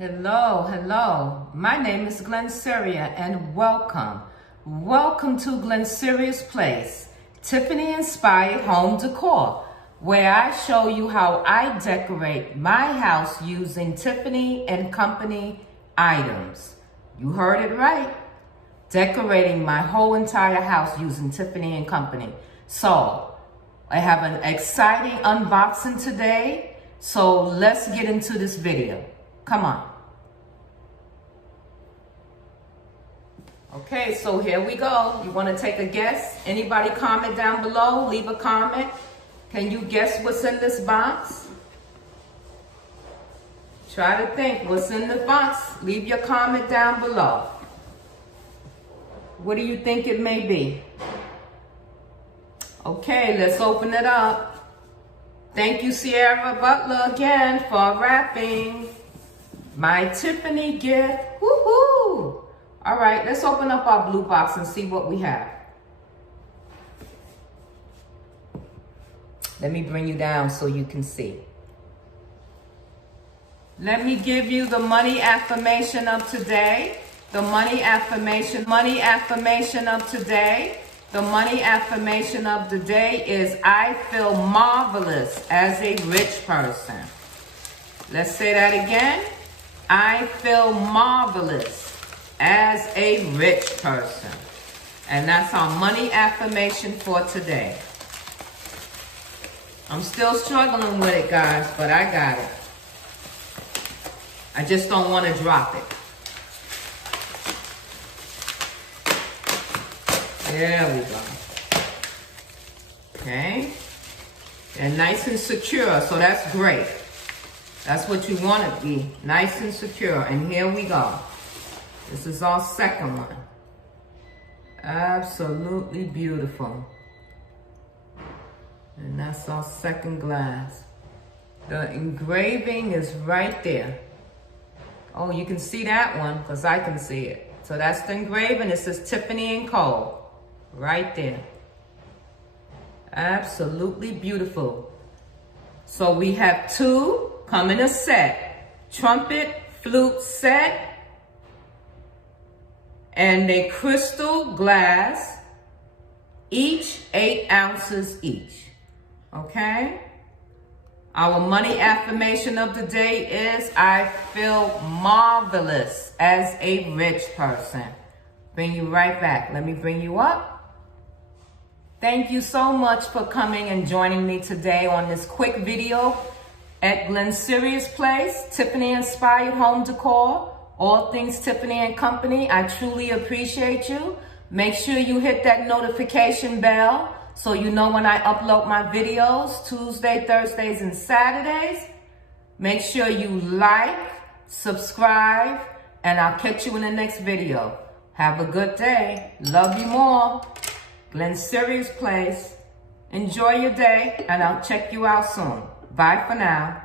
Hello, hello. My name is Glennceria and welcome. Welcome to Glennceria's Place, Tiffany inspired home decor, where I show you how I decorate my house using Tiffany and Company items. You heard it right. Decorating my whole entire house using Tiffany and Company. So, I have an exciting unboxing today. So let's get into this video. Come on. Okay, so here we go. You want to take a guess? Anybody comment down below? Leave a comment. Can you guess what's in this box? Try to think what's in the box. Leave your comment down below. What do you think it may be? Okay, let's open it up. Thank you, Sierra Butler, again for wrapping my Tiffany gift. Woohoo! All right, let's open up our blue box and see what we have. Let me bring you down so you can see. Let me give you the money affirmation of today. The money affirmation of today. The money affirmation of the day is, I feel marvelous as a rich person. Let's say that again. I feel marvelous as a rich person. And that's our money affirmation for today. I'm still struggling with it, guys, but I got it. I just don't want to drop it. There we go. Okay. And nice and secure, so that's great. That's what you want to be, nice and secure. And here we go. This is our second one. Absolutely beautiful. And that's our second glass. The engraving is right there. Oh, you can see that one because I can see it. So that's the engraving. It says Tiffany Co. Right there. Absolutely beautiful. So we have two, come in a set. Trumpet Flute Set. And a crystal glass, each 8 ounces each. Okay? Our money affirmation of the day is, I feel marvelous as a rich person. Bring you right back. Let me bring you up. Thank you so much for coming and joining me today on this quick video at Glennceria's Place, Tiffany inspired home decor. All things Tiffany and Company. I truly appreciate you. Make sure you hit that notification bell so you know when I upload my videos, Tuesday, Thursdays, and Saturdays. Make sure you like, subscribe, and I'll catch you in the next video. Have a good day. Love you more. Glennceria's Place. Enjoy your day, and I'll check you out soon. Bye for now.